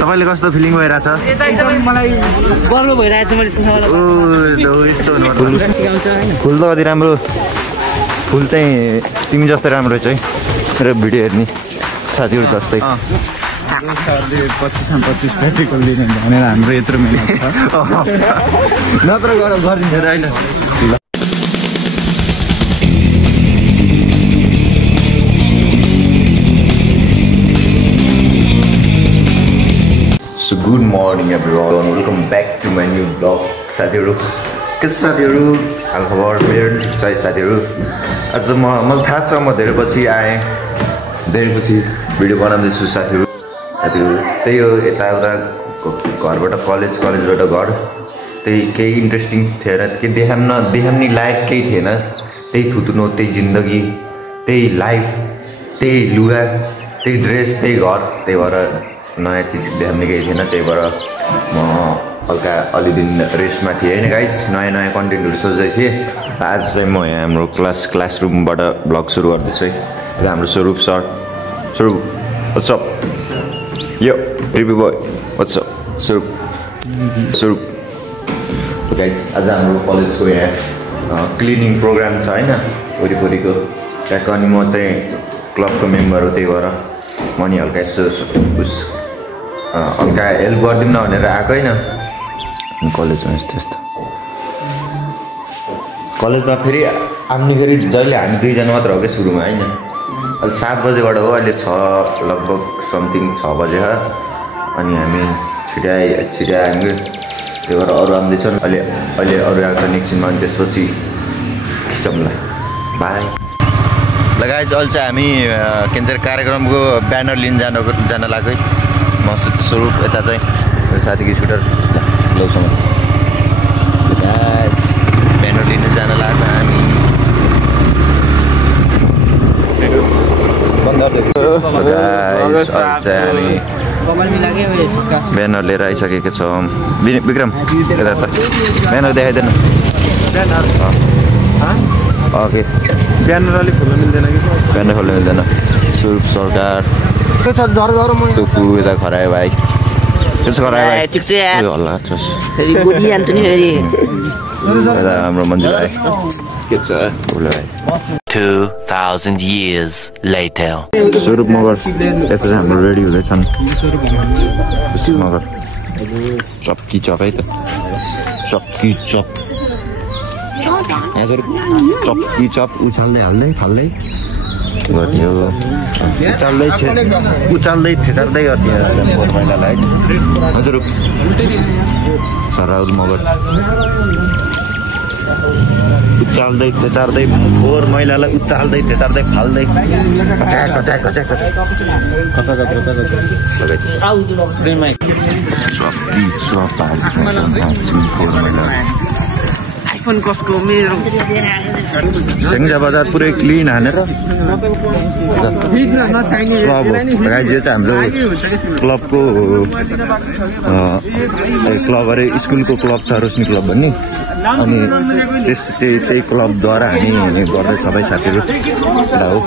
तपाईले कस्तो फिलिङ भइराछ? मलाई गर्व भइरहेछ मैले फुल त कति राम्रो फुल चाहिँ तिमी जस्तै राम्रो रहेछ है मेरो भिडियो हेर्ने साथीहरु जस्तै सरले 25 प्र्याक्टिकल दिने भनेर हाम्रो यत्रो मेहनत छ नत्र गरिदिन्छ र हैन So good morning everyone, welcome back to my new vlog. साथीहरु के साथीहरु हाल खबर मेरो ठिक छ साथीहरु आज मलाई थाहा छ म धेरै पछि भिडियो बनाउँदै छु साथीहरु त्यही हो यताउता घरबाट कलेजबाट घर त्यही केही इन्ट्रेस्टिङ थिएन के देखाउन लायक केही थिएन त्यही थुत्नु त्यही जिन्दगी त्यही लाइफ त्यही लुगा त्यही ड्रेस त्यही घर त्यही भएर नयाँ चीज देखाउने केही थिएन त्यही भएर म हल्का अलि दिन रेस्टमा थिएँ हैन गाइज नयाँ कन्टेन्टहरु सोच्दै थिएँ आज चाहिँ म यहाँ हाम्रो क्लासरुमबाट ब्लग सुरु गर्दैछु है र हाम्रो स्वरूप सर स्वरूप व्हाट्स अप यो बेबी बोय व्हाट्स अप स्वरूप गाइज आज हाम्रो कलेजको यहाँ क्लिनिङ प्रोग्राम छ हैन वरिपरिको त्यहाँको अनि म चाहिँ क्लबको मेम्बर हो त्यही भएर म नि हल्का यसो हल्का हेल्प गरिदिउँ न भनेर आएको हैन कलेजमा यस्तो कलेजमा फेरि आम्नेखेरि जहिले हामी दुईजना मात्र हो क्या सुरुमा हैन अहिले 7 बजेबाट हो अहिले 6 लगभग समथिङ 6 बजे हो अनि हामी छिटै आयौँ त्यही भएर अरू आउँदैछन् अहिले अरू आउँछ एकछिनमा अनि त्यसपछि खिचौँला बाई ल गाइज अहिले चाहिँ हामी के भन्छ कार्यक्रमको ब्यानर लिन जान लाग्यो है म स्वरूप यता चाहिँ मेरो साथीको स्कुटर लौसँग ब्यानर लिन जान लाग्छ हामी ब्यानर लिएर आइसकेको छौँ विक्रम यता त ब्यानर देखाइदिनु ओके ब्यानर अलिक खोल्न मिल्दैन कि ब्यानर खोल्न मिल्दैन स्वरूप सरकार टुकु यता खरायो भाइ के छ खरायो भाइ ठीक छ यार हल्ला फेरि गोदी जान्छ नि फेरि हाम्रो मन्जु भाइ के छ बोल भाइ 2000 years later स्वरूप मगर यता चाहिँ हाम्रो रेडी हुँदैछन् मगर चप्की चप है त चप्की चप चप्की चप उचाल्दै हाल्दै फाल्दै गर्ने हो उचाल्दै थेतार्दै गर्ने फोहोर मैलालाई हजुर राहुल मगर उचाल्दै थेतार्दै फोहोर मैलालाई उचाल्दै थेतार्दै फाल्दै आइफोन कसको मेरो सेङ्जा बजार पुरै क्लिन हानेर यो चाहिँ हाम्रो क्लबको क्लब अरे स्कुलको क्लब छ रोशनी क्लब भन्ने अनि त्यही क्लबद्वारा हामी गर्दै सबै साथीहरू हो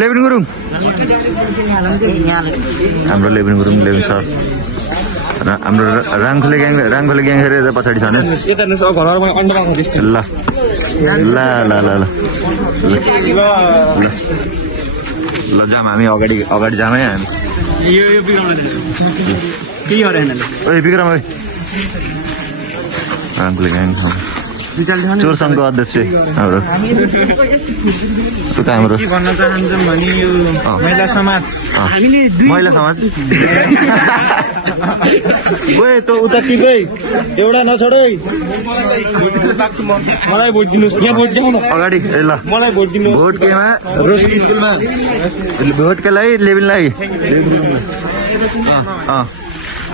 लेबिन गुरुङ हाम्रो लेबिन गुरुङ लेबिन सर हाम्रो राङखोले ग्याङ हेरेर पछाडि छ नि ल जाम हामी अगाडि जाम है हामी विक्रम है राङखोले ग्याङ चोर सङ्घको अध्यक्ष हाम्रो उता हाम्रो के भन्न चाहन्छौँ भने यो महिला समाज ओए त उता टिकै एउटा नछोड मलाई भोट दिनुहोस् यहाँ भोट दिउँ न अगाडि ए ल मलाई भोट दिनुहोस् भोट केमा रोशनी स्कुलमा भोट के लागि लेबिनलाई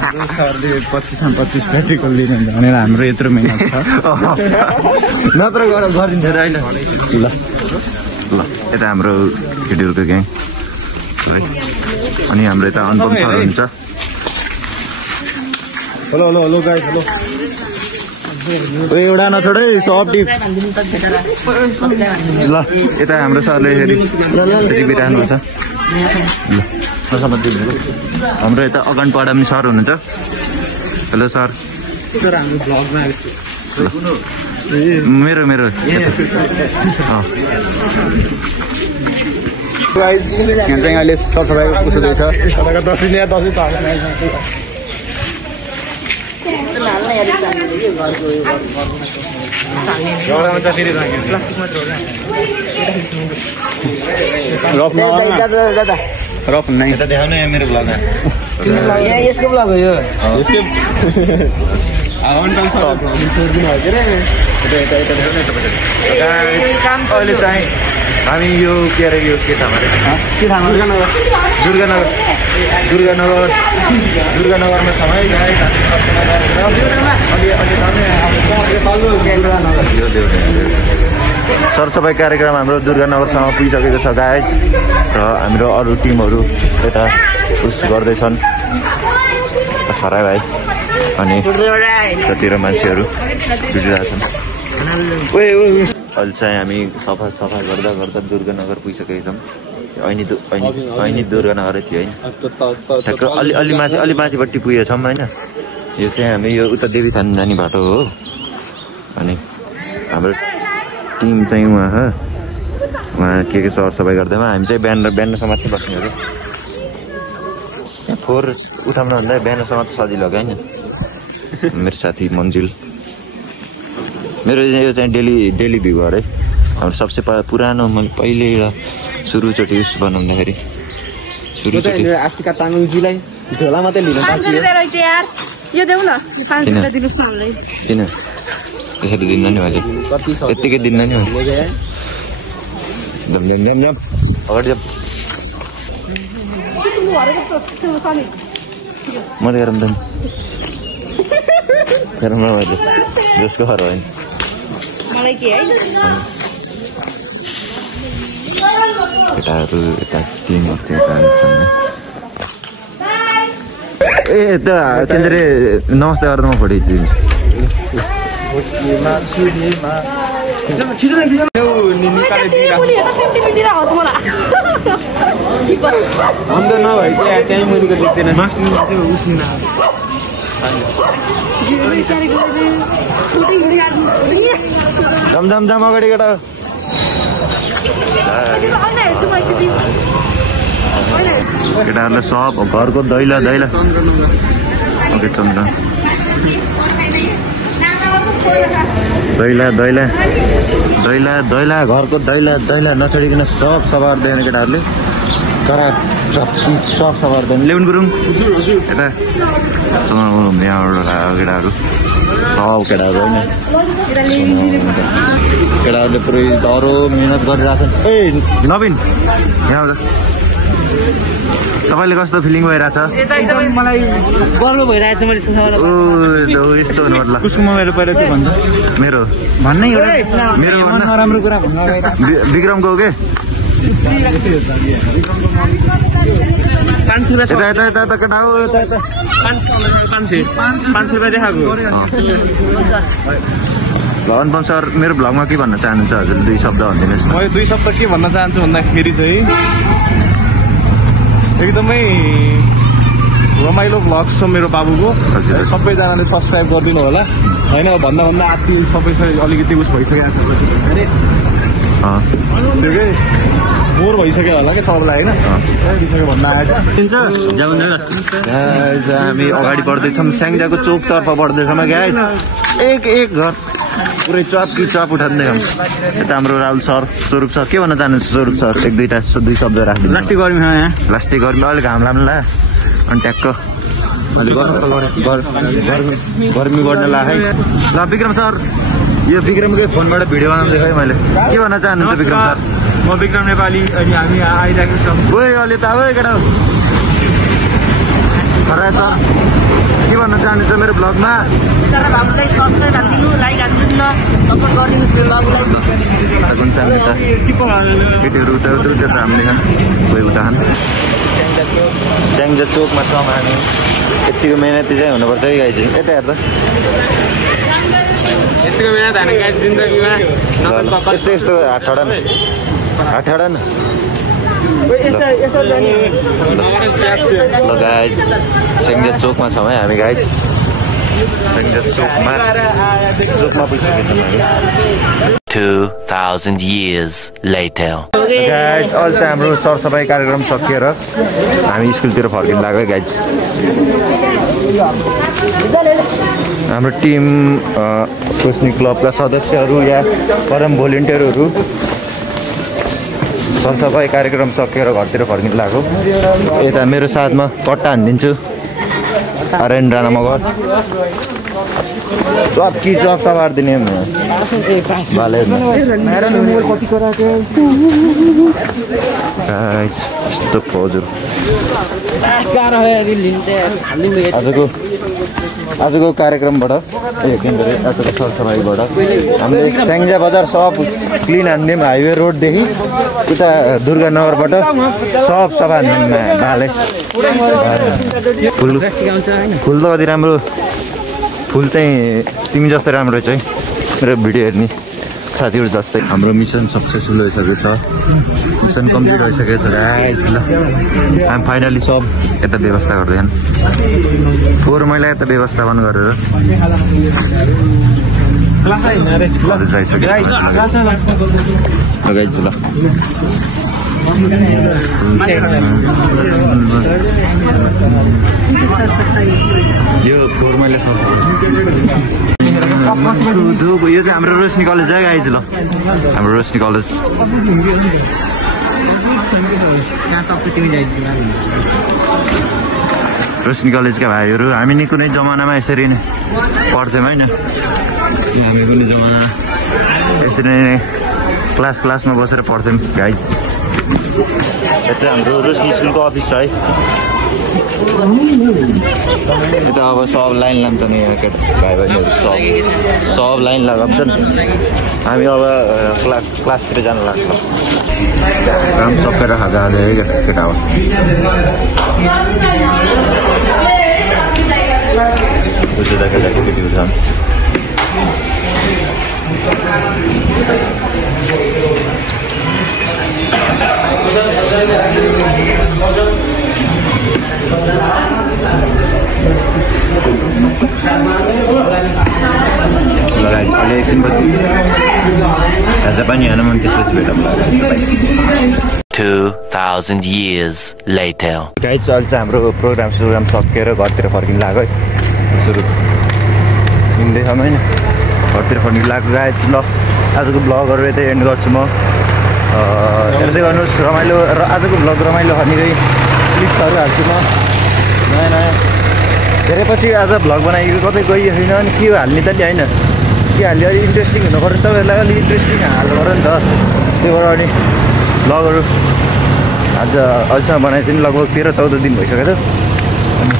सरले 25 प्र्याक्टिकल दिने भनेर हाम्रो यत्रो मेहनत छ नत्र गरिदिन्छ र हैन ल यता हाम्रो केटीहरूको ग्याङ अनि हाम्रो यता अनुपम सर हुन्छ हेलो गाइस हेलो एउटा नछोड है सब टिप ल यता हाम्रो सरले टिपी राख्नुहुन्छ हाम्रो यता अगन पढाउने सर हुनुहुन्छ हेलो सर मेरो चाहिँ अहिले सरसफाइ कुछुँदैछ रफ नहीं देखाउनु मेरो ब्लगमा यसको ब्लग हो यो अहिले चाहिँ हामी यो के अरे यो के छ दुर्गानगरमा छौँ है सरसफाइ कार्यक्रम हाम्रो दुर्गानगरसम्म पुगिसकेको छ गाइज र हाम्रो अरू टिमहरू यता उस गर्दैछन् खरा भाइ अनि कतिवटा मान्छेहरू जुटिरहेछन् अहिले चाहिँ हामी सफा गर्दा दुर्गानगर पुगिसकेका छौँ ऐनी दुर्गानगरै थियो होइन ठ्याक्क अलि माथिपट्टि पुगेका छौँ होइन यो चाहिँ हामी यो उता देवीथान जाने बाटो हो अनि हाम्रो टिम चाहिँ उहाँ के सरसफाइ गर्दैमा हामी चाहिँ बिहान समात्नै बस्ने अरे फोहोर उठाउनु भन्दा बिहान समात सजिलो हो क्या होइन मेरो साथी मन्जिल मेरो यो चाहिँ डेली भ्यू अरे हाम्रो सबसे पुरानो मैले पहिले सुरुचोटि उस बनाउँदाखेरि आशिका तामाङजीलाई झोला मात्रै लिनु किन त्यसरी दिन्न नि मैले यत्तिकै दिन्न नि जम अगाडि जाम मैले गरौँ त गरौँ न मैले जसको घर होइन केटाहरू यता टिमहरू ए यता के अरे नमस्ते गर्दा म फोटो खिच्छु जम अगाडि केटा केटाहरूलाई सब घरको दैला ओके चन्द्र दैला घरको दैला नछोडिकन सब सवार्दैन केटाहरूले चरा सब सवार्दैन लेउन गुरुङ यता केटाहरू सब केटाहरू होइन केटाहरूले पुरै डह्रो मिहिनेत गरिरहेछन् ए नवीन यहाँ आउँदा तपाईँले कस्तो फिलिङ भइरहेछ मलाई गर्व भइरहेछ यस्तो हुनु उसकोमा मेरो पहिला के भन्छ मेरो भन्नै मेरो नराम्रो कुरा भन्नु विक्रमको हो के यता केटा हो यता 500 रुपियाँ देखाएको अनुपम सर मेरो भ्लगमा के भन्न चाहनुहुन्छ हजुरले 2 शब्द भनिदिनुहोस् म 2 शब्द के भन्न चाहन्छु भन्दाखेरि चाहिँ एकदमै रमाइलो भ्लग छ मेरो बाबुको सबैजनाले सब्सक्राइब गरिदिनु होला होइन भन्दा आत्ति सबै अलिकति उस भइसकेको छ त्यो के बोर भइसक्यो होला क्या सबलाई होइन भन्न आएछ हामी अगाडि बढ्दैछौँ स्याङ्जाको चोकतर्फ बढ्दैछौँ गाइज एक घर पुरै चप उठाउँदैछौँ यता हाम्रो राहुल सर स्वरूप सर के भन्न चाहनुहुन्छ स्वरूप सर 1-2 शब्द राखिदिनु लास्टै गर्मी यहाँ लास्टै गर्मी अलिक घाम लाग्ला अनि ट्याक्क गर्मी बढ्न लाग्यो है ल विक्रम सर यो विक्रमकै फोनबाट भिडियो बनाउँदै है मैले के भन्न चाहनुहुन्छ विक्रम सर म विक्रम नेपाली अनि हामी आइरहेको छौँ अहिले त अब केटा खरा सर के भन्न चाहनुहुन्छ मेरो ब्लगमा केटीहरू उता हामीले कोही उता स्याङ्जा चोकमा छौँ हामी यतिको मेहनती चाहिँ हुनुपर्छ है गाई चाहिँ यता हेर्दा यस्तोको मेहनत हाने गाइस जिन्दगीमा यस्तो यस्तो हात ठडा न ल गाइज सेङ्जा चोकमा छौँ है हामी गाइज सेङ्जा चोकमा पुगिसकेको छौँ हामी 2000 years later. गाइज अहिले चाहिँ हाम्रो सरसफाइ कार्यक्रम सकिएर हामी स्कुलतिर फर्किनु लाग्यो गाइज हाम्रो टिम रोशनी क्लबका सदस्यहरू या परम भोलिन्टियरहरू सरसफाइ कार्यक्रम सकिएर घरतिर फर्किनु लाग्यो यता मेरो साथमा कट्टा हानिदिन्छु आर्यन राणा मगर चप पारिदिने यस्तो हजुर आजको कार्यक्रमबाट आजको सरसफाइबाट हामीले स्याङ्जा बजार सब क्लिन हानिदियौँ हाइवे रोडदेखि उता दुर्गानगरबाट सब सफा हानिदियौँ भाले फुल त कति राम्रो फुल चाहिँ तिमी जस्तै राम्रो रहेछ है मेरो भिडियो हेर्ने साथीहरू जस्तै हाम्रो मिसन सक्सेसफुल भइसकेको छ मिसन कम्प्लिट भइसकेको छ गाइस ल हामी फाइनली सब यता व्यवस्था गर्दैछन् फोहोर मैला यता व्यवस्थापन गरेर गाइस ल यो फोहोर मैला यो चाहिँ हाम्रो रोशनी कलेज है गाइज ल हाम्रो रोशनी कलेज रोशनी कलेजका भाइहरू हामी नि कुनै जमानामा यसरी नै पढ्थ्यौँ होइन हामी कुनै जमाना यसरी नै क्लासमा बसेर पढ्थ्यौँ गाइज यो चाहिँ हाम्रो रोशनी स्कुलको अफिस छ है यता अब सब लाइन लाग्छ नि भाइ बहिनीहरू सब लाइन लगाउँछन् हामी अब क्लासतिर जानु लाग्छ काम सबै राखेको आज है केटा हो केटीहरू छन् अहिले एकछिनपछि आज पनि हेर्नु मन त्यसपछि भेटौँ 2000 years later. गाइज अहिले चाहिँ हाम्रो प्रोग्राम सकिएर घरतिर फर्किनु लाग्यो है सुरु हिँड्दैछौँ होइन घरतिर फर्किनु लाग्यो गाइज ल आजको ब्लगहरू यतै एन्ड गर्छु म हेर्दै गर्नुहोस् रमाइलो र आजको ब्लग रमाइलो निकै क्लिप्सहरू हाल्छु म नयाँ धेरै पछि आज भ्लग बनाइएको कतै गइयो छैन अनि के हाल्ने त नि होइन के हाल्यो अलिक इन्ट्रेस्टिङ हुनु पऱ्यो नि तपाईँहरूलाई अलिक इन्ट्रेस्टिङ हाल्नु पऱ्यो नि त त्यही भएर अनि भ्लगहरू आज अहिलेसम्म बनाइदिनु लगभग 13-14 दिन भइसक्यो त अनि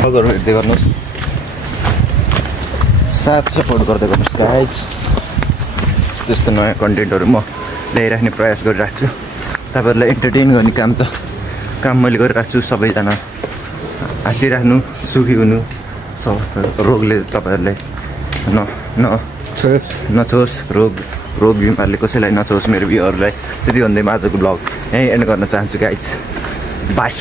भ्लगहरू हेर्दै गर्नुहोस् साथ सपोर्ट गर्दै गर्नुहोस् गाइज त्यस्तो नयाँ कन्टेन्टहरू म ल्याइराख्ने प्रयास गरिरहेको छु तपाईँहरूलाई इन्टरटेन गर्ने काम मैले गरिरहेको छु सबैजना हाँसिराख्नु सुखी हुनु रोगले तपाईँहरूलाई नछोस् रोग बिमारले कसैलाई नछोस् मेरो बिहाहरूलाई त्यति भन्दै म आजको ब्लग यहीँ एन्ड गर्न चाहन्छु गाइज बाई।